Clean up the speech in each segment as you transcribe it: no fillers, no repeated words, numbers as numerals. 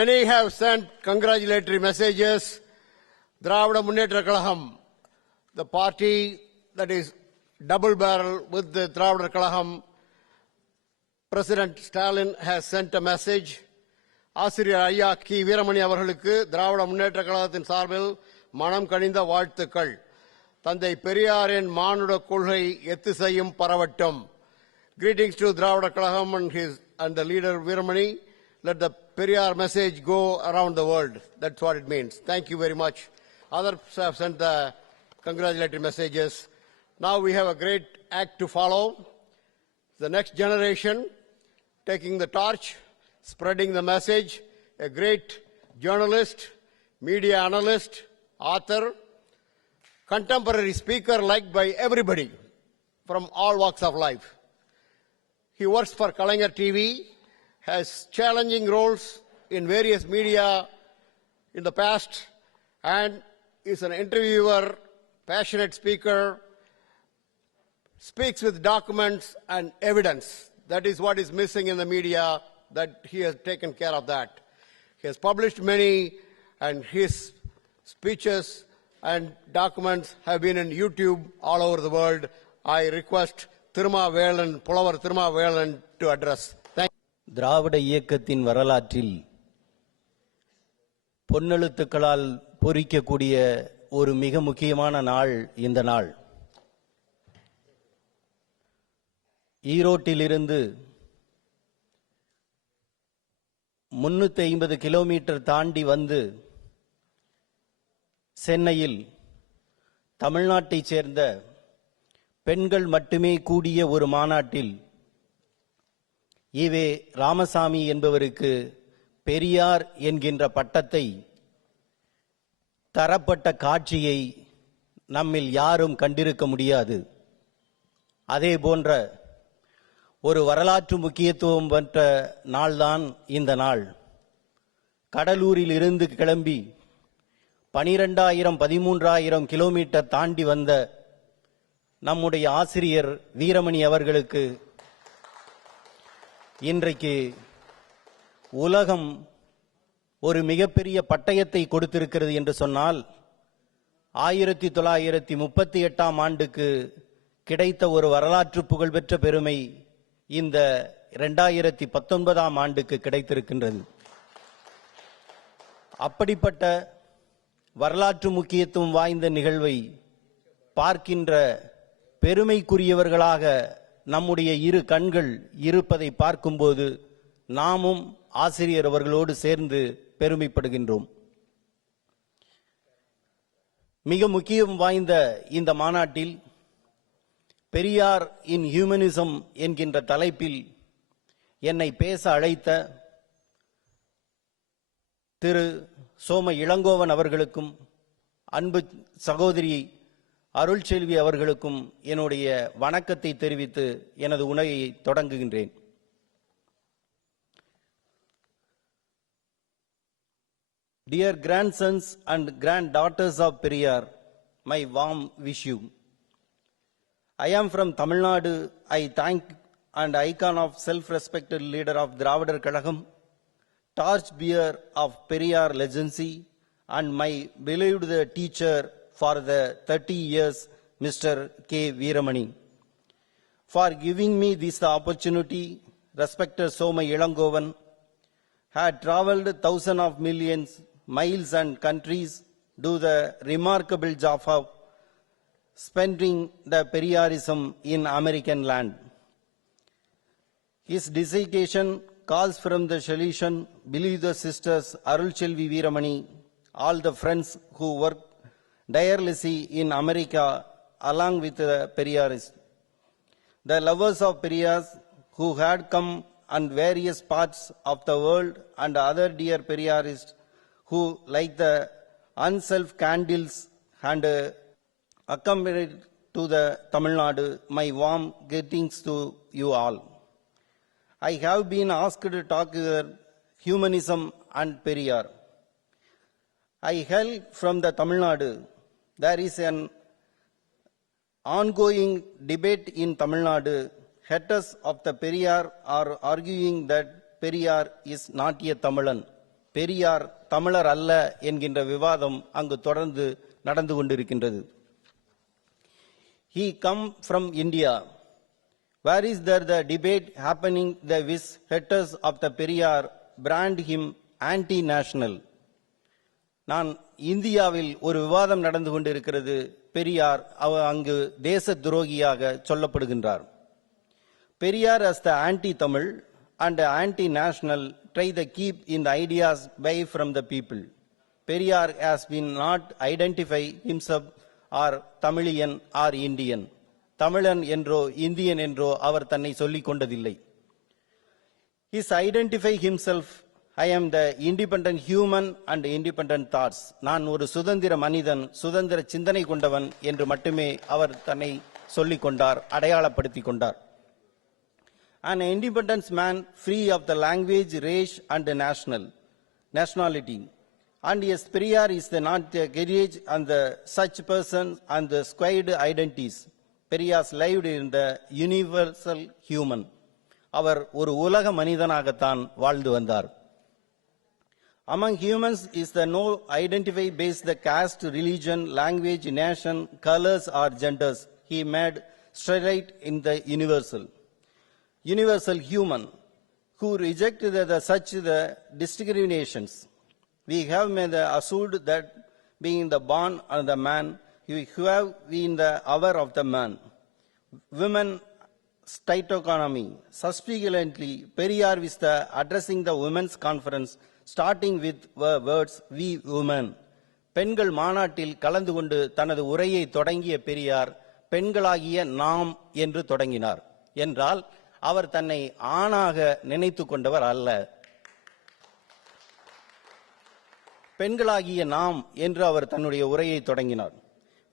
Many have sent congratulatory messages. Dravida Munnetra Kalagam, the party that is double barrel with the Dravida Kalagam, President Stalin has sent a message. ஆசிரியர் ஐயா கி வீரமணி அவர்களுக்கு திராவிட முன்னேற்ற கழகத்தின் சார்பில் மனம் கனிந்த வாழ்த்துக்கள். தந்தை பெரியாரின் மானுட கொள்கை எத்திசையும் பரவட்டும். Greetings to Dravida Kalagam and the leader Veeramani. Let the Periyar message go around the world. That's what it means. Thank you very much. Others have sent the congratulatory messages. Now we have a great act to follow. The next generation taking the torch, spreading the message, a great journalist, media analyst, author, contemporary speaker liked by everybody from all walks of life. He works for Kalaignar TV, has challenging roles in various media in the past, and is an interviewer, passionate speaker, speaks with documents and evidence. That is what is missing in the media, that he has taken care of that. He has published many, and his speeches and documents have been in YouTube all over the world. I request Pullavar Thiruma Velan to address. Thank you. திராவிட இயக்கத்தின் வரலாற்றில் பொன்னெழுத்துக்களால் பொறிக்கக்கூடிய ஒரு மிக முக்கியமான நாள் இந்த நாள். ஈரோட்டிலிருந்து 350 kilometre தாண்டி வந்து சென்னையில் தமிழ்நாட்டைச் சேர்ந்த பெண்கள் மட்டுமே கூடிய ஒரு மாநாட்டில் ஈவே ராமசாமி என்பவருக்கு பெரியார் என்கின்ற பட்டத்தை தரப்பட்ட காட்சியை நம்மில் யாரும் கண்டிருக்க முடியாது. அதே போன்ற ஒரு வரலாற்று முக்கியத்துவம் பெற்ற நாள்தான் இந்த நாள். கடலூரில் இருந்து கிளம்பி 12,000-13,000 கிலோமீட்டர் தாண்டி வந்த நம்முடைய ஆசிரியர் வீரமணி அவர்களுக்கு இன்றைக்கு உலகம் ஒரு மிகப்பெரிய பட்டயத்தை கொடுத்திருக்கிறது என்று சொன்னால், 1938ஆம் ஆண்டுக்கு கிடைத்த ஒரு வரலாற்று புகழ்பெற்ற பெருமை இந்த 2019ஆம் ஆண்டுக்கு கிடைத்திருக்கின்றது. அப்படிப்பட்ட வரலாற்று முக்கியத்துவம் வாய்ந்த நிகழ்வை பார்க்கின்ற பெருமைக்குரியவர்களாக நம்முடைய இரு கண்கள் இருப்பதை பார்க்கும்போது நாமும் ஆசிரியர் அவர்களோடு சேர்ந்து பெருமைப்படுகின்றோம். மிக முக்கியம் வாய்ந்த இந்த மாநாட்டில் பெரியார் இன் ஹியூமனிசம் என்கின்ற தலைப்பில் என்னை பேச அழைத்த திரு சோம இளங்கோவன் அவர்களுக்கும் அன்பு சகோதரி அருள்செல்வி அவர்களுக்கும் என்னுடைய வணக்கத்தை தெரிவித்து எனது உரையை தொடங்குகின்றேன். Dear grandsons and granddaughters of Periyar, my warm wish you. I am from Tamil Nadu. I thank and icon of self-respected leader of Dravida Kalagam, torchbearer of Periyar legacy, and my beloved teacher for the 30 years, Mr. K. Veeramani, for giving me this opportunity. Respected Soma Ilangovan had traveled thousands of millions miles and countries, do the remarkable job of spending the Periyarism in American land. His dissertation calls from the solution, believe the sisters Arulchelvi Veeramani, all the friends who work tirelessly in America along with the Periyarists, the lovers of Periyars who had come on various parts of the world, and other dear Periyarists who, like the unself candles and accompanied to the Tamil Nadu, my warm greetings to you all. I have been asked to talk about humanism and Periyar. I hail from the Tamil Nadu. There is an ongoing debate in Tamil Nadu. Haters of the Periyar are arguing that Periyar is not a Tamilan. Periyar தமிழர் அல்ல என்கின்ற விவாதம் அங்கு தொடர்ந்து நடந்து கொண்டிருக்கின்றது. He come from India. Where is there the debate happening? The which haters of the Periyar brand him anti-national. நான் இந்தியாவில் ஒரு விவாதம் நடந்து கொண்டிருக்கிறது. பெரியார் அங்கு தேச துரோகியாக சொல்லப்படுகின்றார். Periyar as the anti-Tamil and anti-national try to keep in the ideas away from the people. Periyar has been not identify himself or Tamilian or Indian. தமிழன் என்றோ இந்தியன் என்றோ அவர் தன்னை சொல்லிக் கொண்டதில்லை. He identify himself, I am the independent human and independent thoughts. நான் ஒரு சுதந்திர மனிதன், சுதந்திர சிந்தனை கொண்டவன் என்று மட்டுமே அவர் தன்னை சொல்லிக் கொண்டார், அடையாளப்படுத்திக் கொண்டார். An independent man free of the language, race and nationality. And yes, Periyar is not the garage and the such person and the squared identities. Periyar lived in the universal human. அவர் ஒரு உலக மனிதனாகத்தான் வாழ்ந்து வந்தார். Among humans is the no identify based the caste, religion, language, nation, colors or genders. He made straight in the universal human who rejected such the discriminations. We have made the assured that being the born of the man, who have been the hour of the man. Women state economy. Subsequently, Periyar is the addressing the women's conference, starting with words, we women. பெண்கள் மாநாட்டில் கலந்து கொண்டு தனது உரையை தொடங்கிய பெரியார் பெண்களாகிய நாம் என்று தொடங்கினார். என்றால் அவர் தன்னை ஆணாக நினைத்து கொண்டவர் அல்ல. பெண்களாகிய நாம் என்று அவர் தன்னுடைய உரையை தொடங்கினார்.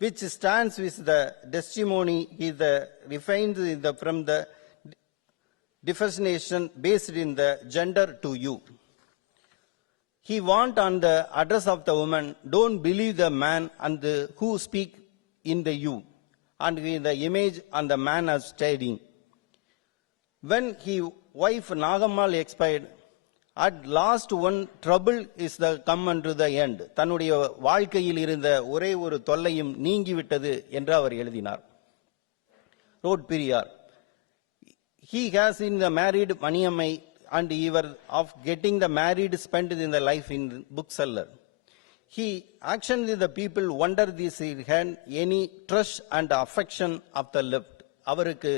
Which stands with the testimony is the refined from the definition based in the gender to you. He want on the address of the woman, don't believe the man and the who speak in the you, and in the image on the man as stating. When his wife Nagammal expired, at last one trouble is the come unto the end. தன்னுடைய வாழ்க்கையில் இருந்த ஒரே ஒரு தொல்லையும் நீங்கிவிட்டது என்று அவர் எழுதினார். Wrote Periyar. He has in the married Maniammai and ever of getting the married spent in the life in bookseller. He actioned the people wonder this he had any trust and affection of the left. அவருக்கு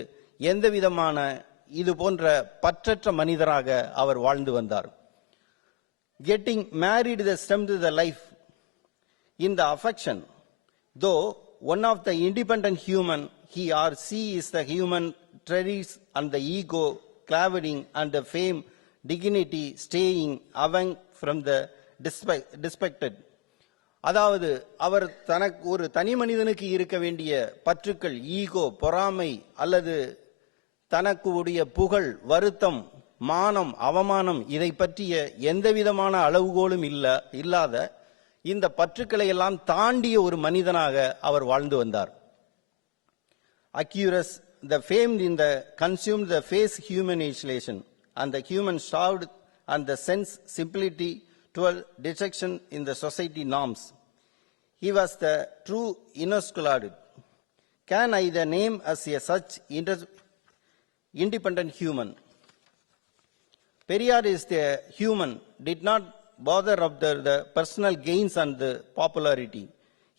எந்த விதமான இது போன்ற பற்றற்ற மனிதராக அவர் வாழ்ந்து வந்தார். Getting married the stem to the life in the affection, though one of the independent human, he or she is the human treasures and the ego, clavering and the fame, dignity, staying away from the despected. அதாவது அவர் தனக்கு ஒரு தனி மனிதனுக்கு இருக்க வேண்டிய பற்றுக்கள், ego, பொறாமை அல்லது தனக்கு உடைய புகழ், வருத்தம், மானம், அவமானம் இதை பற்றிய எந்தவிதமான அளவுகோலும் இல்லாத இந்த பற்றுக்களை எல்லாம் தாண்டிய ஒரு மனிதனாக அவர் வாழ்ந்து வந்தார். Accurus, the famed in the consumed the face human isolation and the human starved and the sense simplicity toward detection in the society norms. He was the true inescalable. Can I the name as a such independent human? Periyar is the human, did not bother of the personal gains and the popularity.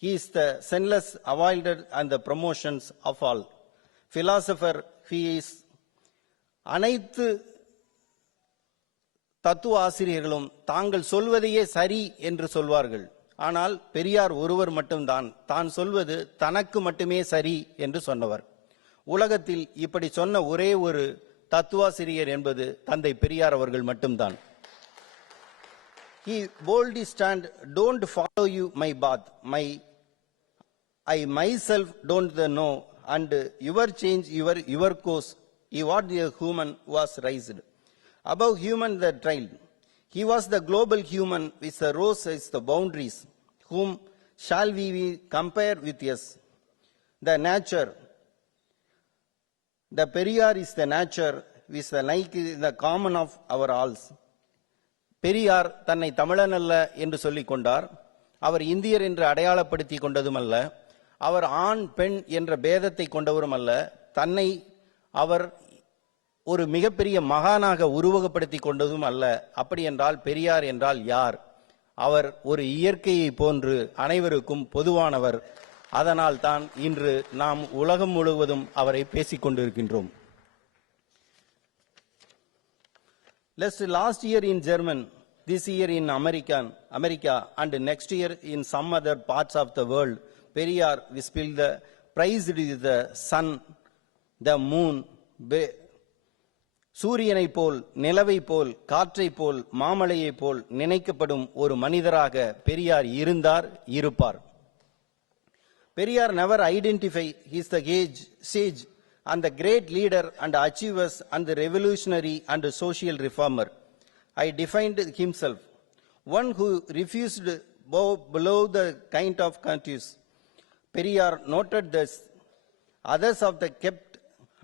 He is the senseless avoided and the promotions of all. Philosopher, he is அனைத்து தத்துவ ஆசிரியர்களும் தாங்கள் சொல்வதையே சரி என்று சொல்வார்கள். ஆனால் பெரியார் ஒருவர் மட்டும்தான் தான் சொல்வது தனக்கு மட்டுமே சரி என்று சொன்னவர். உலகத்தில் இப்படி சொன்ன ஒரே ஒரு தத்துவாசிரியர் என்பது தந்தை பெரியார் அவர்கள் மட்டும்தான். He boldly stand, don't follow you my path, I myself don't know, and your change, your course, he what the human was raised. Above human the trial, he was the global human with the rose as the boundaries, whom shall we compare with us? The nature, the Periyar is the nature, with the like the common of our alls. Periyar தன்னை தமிழன் அல்ல என்று சொல்லிக் கொண்டார். அவர் இந்தியர் என்று அடையாளப்படுத்தி கொண்டதுமல்ல, அவர் ஆண் பெண் என்ற பேதத்தை கொண்டவரும் அல்ல, தன்னை அவர் ஒரு மிகப்பெரிய மகானாக உருவகப்படுத்தி கொண்டதும் அல்ல. அப்படி என்றால் பெரியார் என்றால் யார்? அவர் ஒரு இயற்கையை போன்று அனைவருக்கும் பொதுவானவர். அதனால் தான் இன்று நாம் உலகம் முழுவதும் அவரை பேசிக் கொண்டிருக்கின்றோம். Last year in German, this year in America, and next year in some other parts of the world, Periyar praised the sun, the moon, சூரியனை போல், நிலவை போல், காற்றை போல், மாமலையை போல் நினைக்கப்படும் ஒரு மனிதராக பெரியார் இருந்தார், இருப்பார். Periyar never identify he is the sage and the great leader and achievers and the revolutionary and the social reformer. I defined himself, one who refused below the kind of countries. Periyar noted this, others of the kept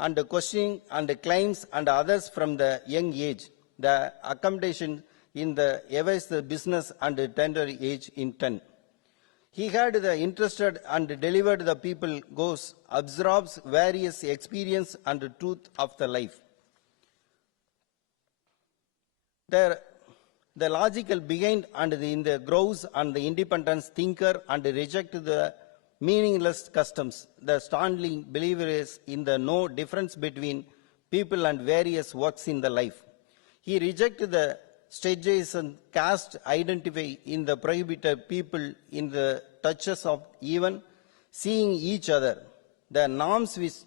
and questioning and claims and others from the young age, the accommodation in the ever business and tender age in 10. He had the interested and delivered the people goes, absorbs various experience and truth of the life. The logical behind and in the grows and the independence thinker and reject the meaningless customs. The standing believer is in the no difference between people and various works in the life. He rejected the stages and caste identify in the prohibited people in the touches of even seeing each other. The norms which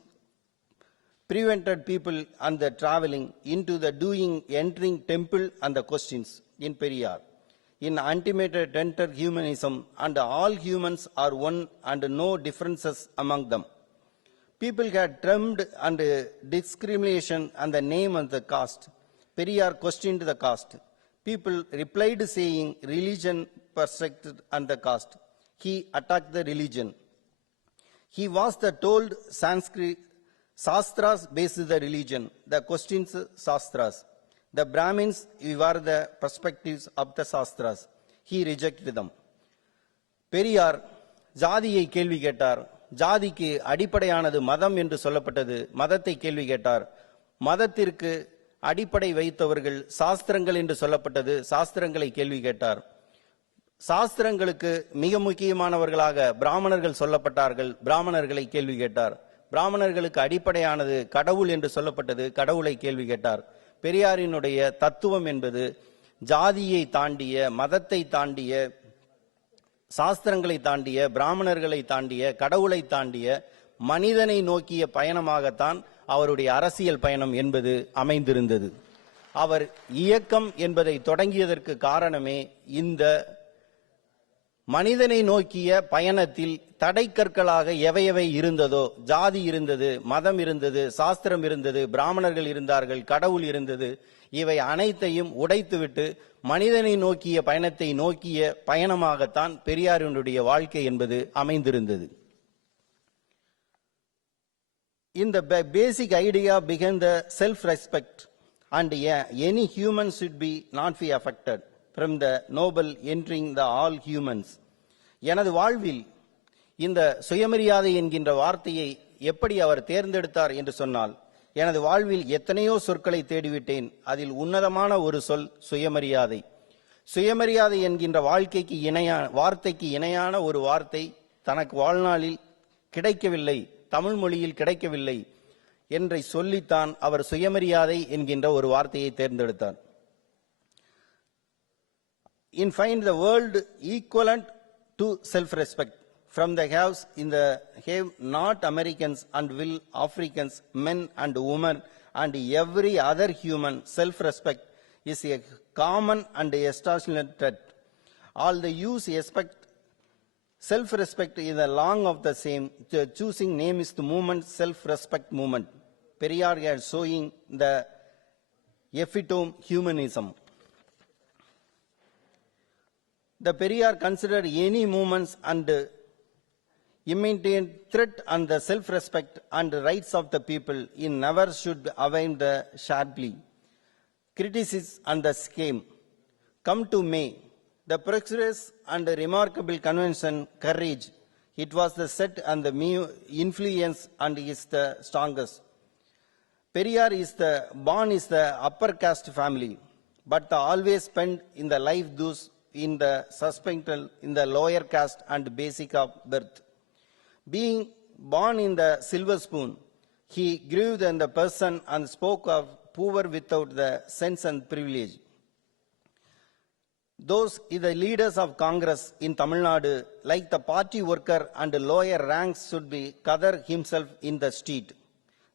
prevented people and the traveling into the doing, entering temple and the questions in Periyar. In ultimate enter humanism and all humans are one and no differences among them. People had termed and discrimination and the name and the caste. Periyar questioned the caste. People replied saying religion persecuted and the caste. He attacked the religion. He was the told Sanskrit Shastras based the religion, the questions Shastras. The Brahmins were the perspectives of the Shastras. He rejected them. Periyar ஜாதியை கேள்வி கேட்டார். ஜாதிக்கு அடிப்படையானது மதம் என்று சொல்லப்பட்டது. மதத்தை கேள்வி கேட்டார். மதத்திற்கு அடிப்படை வைத்தவர்கள் சாஸ்திரங்கள் என்று சொல்லப்பட்டது. சாஸ்திரங்களை கேள்வி கேட்டார். சாஸ்திரங்களுக்கு மிக முக்கியமானவர்களாக பிராமணர்கள் சொல்லப்பட்டார்கள். பிராமணர்களை கேள்வி கேட்டார். பிராமணர்களுக்கு அடிப்படையானது கடவுள் என்று சொல்லப்பட்டது. கடவுளை கேள்வி கேட்டார். பெரியாரினுடைய தத்துவம் என்பது ஜாதியை தாண்டிய, மதத்தை தாண்டிய, சாஸ்திரங்களை தாண்டிய, பிராமணர்களை தாண்டிய, கடவுளை தாண்டிய மனிதனை நோக்கிய பயணமாகத்தான் அவருடைய அரசியல் பயணம் என்பது அமைந்திருந்தது. அவர் இயக்கம் என்பதை தொடங்கியதற்கு காரணமே இந்த மனிதனை நோக்கிய பயணத்தில் தடைக்கற்களாக எவையவை இருந்ததோ, ஜாதி இருந்தது, மதம் இருந்தது, சாஸ்திரம் இருந்தது, பிராமணர்கள் இருந்தார்கள், கடவுள் இருந்தது, இவை அனைத்தையும் உடைத்துவிட்டு மனிதனை நோக்கிய பயணத்தை நோக்கிய பயணமாகத்தான் பெரியாரினுடைய வாழ்க்கை என்பது அமைந்திருந்தது. In the basic idea behind the self-respect and any human should be not be affected from the noble entering the all humans. எனது வாழ்வில் இந்த சுயமரியாதை என்கின்ற வார்த்தையை எப்படி அவர் தேர்ந்தெடுத்தார் என்று சொன்னால், எனது வாழ்வில் எத்தனையோ சொற்களை தேடிவிட்டேன். அதில் உன்னதமான ஒரு சொல் சுயமரியாதை. சுயமரியாதை என்கின்ற வார்த்தைக்கு இணையான ஒரு வார்த்தை தனக்கு வாழ்நாளில் கிடைக்கவில்லை, தமிழ் மொழியில் கிடைக்கவில்லை என்றை சொல்லித்தான் அவர் சுயமரியாதை என்கின்ற ஒரு வார்த்தையை தேர்ந்தெடுத்தார். In find the world equivalent to self-respect from the haves in the have not Americans and will Africans, men and women and every other human. Self-respect is a common and established trait. All the use expect self-respect is the long of the same. The choosing name is the movement, self-respect movement. Periyar is showing the epitome humanism. The Periyar considered any movements and immediate threat on the self-respect and rights of the people. He never should avoid the sharply criticism and the scheme. Come to May, the progress and the remarkable convention courage, it was the set and the influence and is the strongest. Periyar is born is the upper caste family, but always spent in the life those in the suspectal in the lower caste and basic of birth. Being born in the silver spoon, he grew in the person and spoke of poor without the sense and privilege. Those are the leaders of Congress in Tamil Nadu, like the party worker and lower ranks, should be gather himself in the street.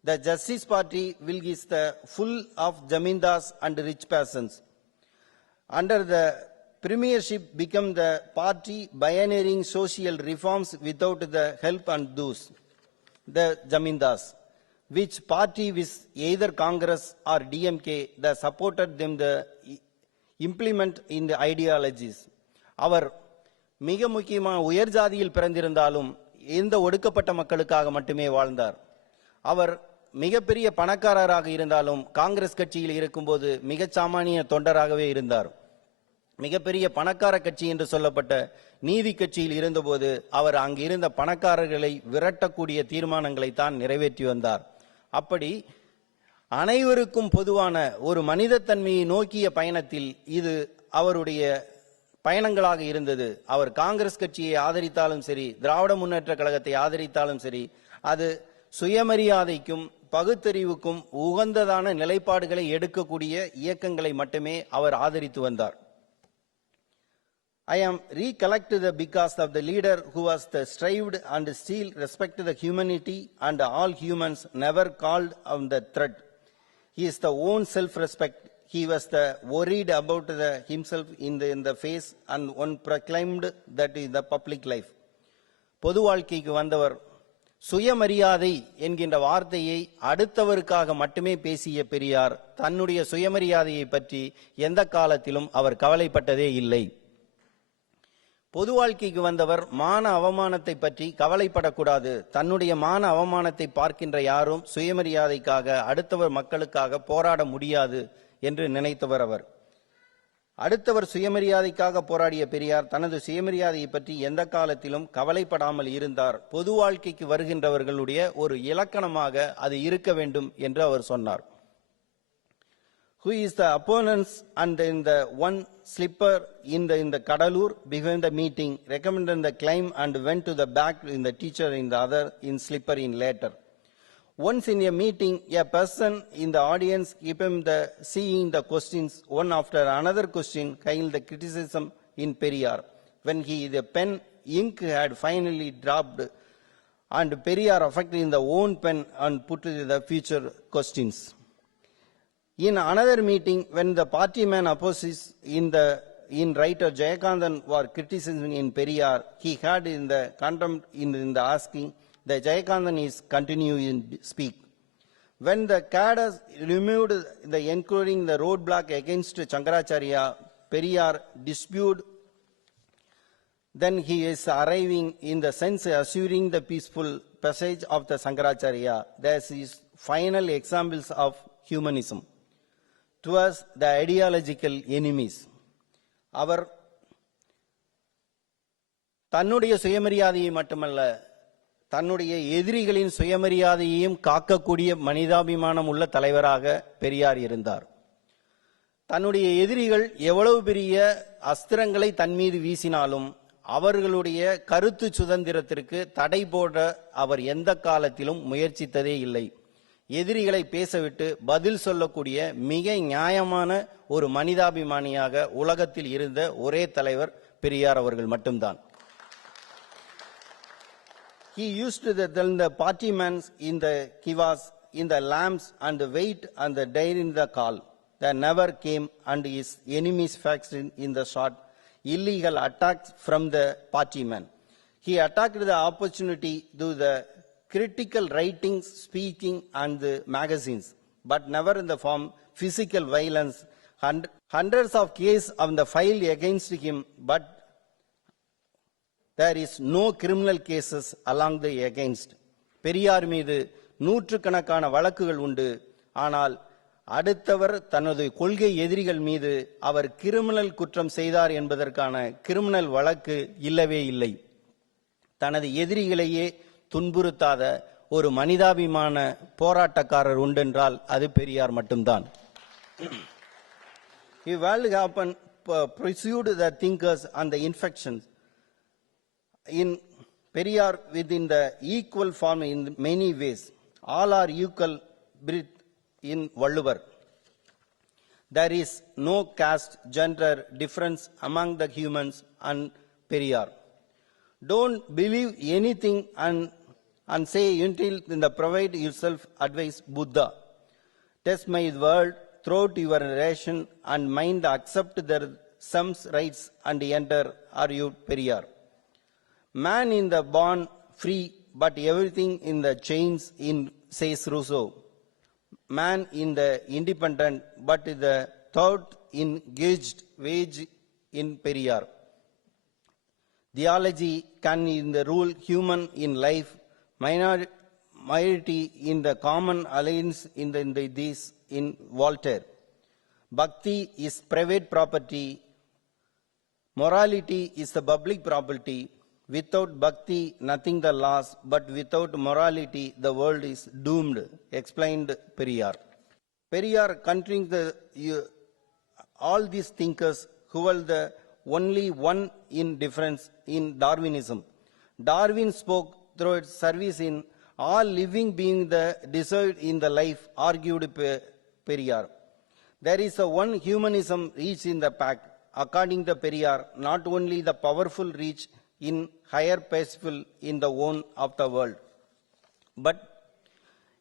The Justice Party will is the full of jamindars and rich persons. Under the premiership become the party pioneering social reforms without the help and those, the jamindars, which party with either Congress or DMK that supported them the implement in the ideologies. அவர் மிக முக்கியமாக உயர் ஜாதியில் பிறந்திருந்தாலும் இந்த ஒடுக்கப்பட்ட மக்களுக்காக மட்டுமே வாழ்ந்தார். அவர் மிகப்பெரிய பணக்காரராக இருந்தாலும் காங்கிரஸ் கட்சியில் இருக்கும்போது மிக சாமானிய தொண்டராகவே இருந்தார். மிகப்பெரிய பணக்கார கட்சி என்று சொல்லப்பட்ட நீதி கட்சியில் இருந்தபோது அவர் அங்கிருந்த பணக்காரர்களை விரட்டக்கூடிய தீர்மானங்களை தான் நிறைவேற்றி வந்தார். அப்படி அனைவருக்கும் பொதுவான ஒரு மனிதத்தன்மையை நோக்கிய பயணத்தில் இது அவருடைய பயணங்களாக இருந்தது. அவர் காங்கிரஸ் கட்சியை ஆதரித்தாலும் சரி, திராவிட முன்னேற்ற கழகத்தை ஆதரித்தாலும் சரி, அது சுயமரியாதைக்கும் பகுத்தறிவுக்கும் உகந்ததான நிலைப்பாடுகளை எடுக்கக்கூடிய இயக்கங்களை மட்டுமே அவர் ஆதரித்து வந்தார். I am recollected because of the leader who was the strived and still respected the humanity and all humans, never called on the threat. He is the own self-respect. He was the worried about himself in the face and one proclaimed that in the public life. பொது வாழ்க்கைக்கு வந்தவர் சுயமரியாதை என்கின்ற வார்த்தையை அடுத்தவருக்காக மட்டுமே பேசிய பெரியார் தன்னுடைய சுயமரியாதையை பற்றி எந்த காலத்திலும் அவர் கவலைப்பட்டதே இல்லை. பொது வாழ்க்கைக்கு வந்தவர் மான அவமானத்தை பற்றி கவலைப்படக்கூடாது. தன்னுடைய மான அவமானத்தை பார்க்கின்ற யாரும் சுயமரியாதைக்காக அடுத்தவர் மக்களுக்காக போராட முடியாது என்று நினைத்தவர் அவர். அடுத்தவர் சுயமரியாதைக்காக போராடிய பெரியார் தனது சுயமரியாதையை பற்றி எந்த காலத்திலும் கவலைப்படாமல் இருந்தார். பொது வாழ்க்கைக்கு வருகின்றவர்களுடைய ஒரு இலக்கணமாக அது இருக்க வேண்டும் என்று அவர் சொன்னார். Who is the opponents and in the one slipper in the Kadalur behind the meeting, recommended the claim and went to the back in the teacher in the other in slipper in later. Once in a meeting, a person in the audience keep him the seeing the questions one after another question, kind the criticism in Periyar. When the pen ink had finally dropped, and Periyar affected in the own pen and put the future questions. In another meeting, when the party man opposes in writer Jayakanthan were criticizing in Periyar, he had in the contempt in the asking the Jayakanthan is continuing speak. When the cadres removed the including the roadblock against Shankaracharya, Periyar dispute, then he is arriving in the sense assuring the peaceful passage of the Shankaracharya. This is final examples of humanism towards the ideological enemies. அவர் தன்னுடைய சுயமரியாதையை மட்டுமல்ல, தன்னுடைய எதிரிகளின் சுயமரியாதையையும் காக்கக்கூடிய மனிதாபிமானம் உள்ள தலைவராக பெரியார் இருந்தார். தன்னுடைய எதிரிகள் எவ்வளவு பெரிய அஸ்திரங்களை தன் மீது வீசினாலும் அவர்களுடைய கருத்து சுதந்திரத்திற்கு தடை போட அவர் எந்த காலத்திலும் முயற்சித்ததே இல்லை. எதிரிகளை பேசவிட்டு பதில் சொல்லக்கூடிய மிக நியாயமான ஒரு மனிதாபிமானியாக உலகத்தில் இருந்த ஒரே தலைவர் பெரியார் அவர்கள் மட்டும்தான். He used to tell the party men in the kivas, in the lamps and the wait and the dare in the call. That never came and his enemies faced in the short illegal attacks from the party men. He attacked the opportunity through the critical writings, speaking and the magazines, but never in the form physical violence. Hundreds of cases of the file against him, but there is no criminal cases along the against. Periyar மீது நூற்றுக்கணக்கான வழக்குகள் உண்டு. ஆனால் அடுத்தவர் தனது கொள்கை எதிரிகள் மீது அவர் கிரிமினல் குற்றம் செய்தார் என்பதற்கான கிரிமினல் வழக்கு இல்லவே இல்லை. தனது எதிரிகளையே துன்புறுத்தாத ஒரு மனிதாபிமான போராட்டக்காரர் உண்டென்றால் அது பெரியார் மட்டும்தான். He well happened pursued the thinkers and the infections in Periyar within the equal form in many ways. All are equal breath in Valluvar. There is no caste, gender difference among the humans and Periyar. Don't believe anything and say until in the provide yourself advice Buddha. Test my word throughout your ration and mind accept their some rights and enter are you Periyar. Man in the born free but everything in the chains in says Rousseau. Man in the independent but the thought engaged wage in Periyar. Theology can in the rule human in life, minority in the common alliance in these in Voltaire. Bhakti is private property. Morality is the public property. Without bhakti, nothing the loss, but without morality, the world is doomed, explained Periyar. Periyar continuing all these thinkers who were the only one in difference in Darwinism. Darwin spoke through its service in all living being the deserved in the life, argued Periyar. There is a one humanism reach in the pack. According to Periyar, not only the powerful reach in higher peaceful in the own of the world, but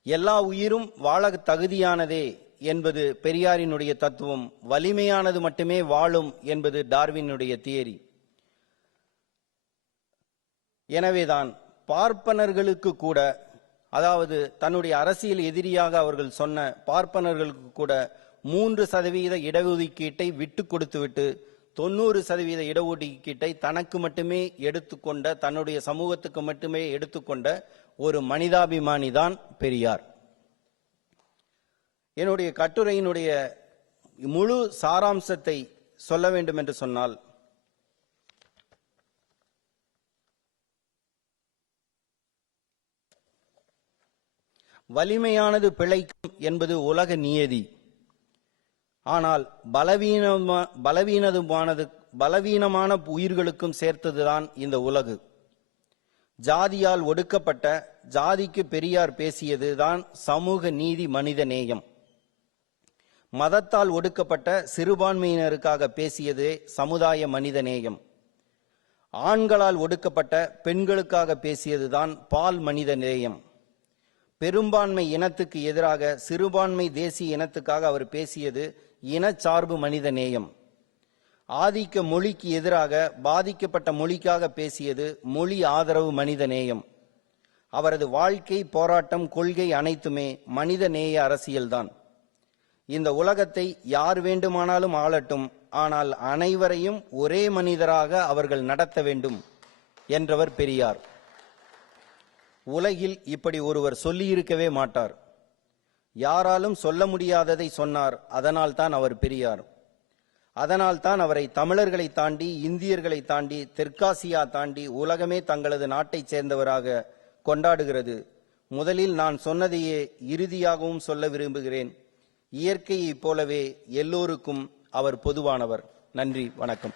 எல்லா உயிரும் வாழ தகுதியானதே என்பது பெரியாரினுடைய தத்துவம். வலிமையானது மட்டுமே வாழும் என்பது டார்வினுடைய theory. எனவேதான் பார்ப்பனர்களுக்கு கூட, அதாவது தன்னுடைய அரசியல் எதிரியாக அவர்கள் சொன்ன பார்ப்பனர்களுக்கு கூட 3% இடஒதுக்கீட்டை விட்டு கொடுத்துவிட்டு 90% இடஒதுக்கீட்டை தனக்கு மட்டுமே எடுத்துக்கொண்ட, தன்னுடைய சமூகத்துக்கு மட்டுமே எடுத்துக்கொண்ட ஒரு மனிதாபிமானி தான் பெரியார். என்னுடைய கட்டுரையினுடைய முழு சாராம்சத்தை சொல்ல வேண்டும் என்று சொன்னால், வலிமையானது பிழைக்கும் என்பது உலக நியதி. ஆனால் பலவீனமான உயிர்களுக்கும் சேர்த்ததுதான் இந்த உலகு. ஜாதியால் ஒடுக்கப்பட்ட ஜாதிக்கு பெரியார் பேசியது தான் சமூக நீதி, மனித நேயம். மதத்தால் ஒடுக்கப்பட்ட சிறுபான்மையினருக்காக பேசியது சமுதாய மனித நேயம். ஆண்களால் ஒடுக்கப்பட்ட பெண்களுக்காக பேசியதுதான் பால் மனித நேயம். பெரும்பான்மை இனத்துக்கு எதிராக சிறுபான்மை தேசிய இனத்துக்காக அவர் பேசியது இனச்சார்பு மனித நேயம். ஆதிக்க மொழிக்கு எதிராக பாதிக்கப்பட்ட மொழிக்காக பேசியது மொழி ஆதரவு மனித நேயம். அவரது வாழ்க்கை, போராட்டம், கொள்கை அனைத்துமே மனித நேய அரசியல்தான். இந்த உலகத்தை யார் வேண்டுமானாலும் ஆளட்டும், ஆனால் அனைவரையும் ஒரே மனிதராக அவர்கள் நடத்த வேண்டும் என்றவர் பெரியார். உலகில் இப்படி ஒருவர் சொல்லியிருக்கவே மாட்டார். யாராலும் சொல்ல முடியாததை சொன்னார். அதனால் தான் அவர் பெரியார். அதனால் தான் அவரை தமிழர்களை தாண்டி, இந்தியர்களை தாண்டி, தெற்காசியா தாண்டி உலகமே தங்களது நாட்டைச் சேர்ந்தவராக கொண்டாடுகிறது. முதலில் நான் சொன்னதையே இறுதியாகவும் சொல்ல விரும்புகிறேன். இயற்கையைப் போலவே எல்லோருக்கும் அவர் பொதுவானவர். நன்றி, வணக்கம்.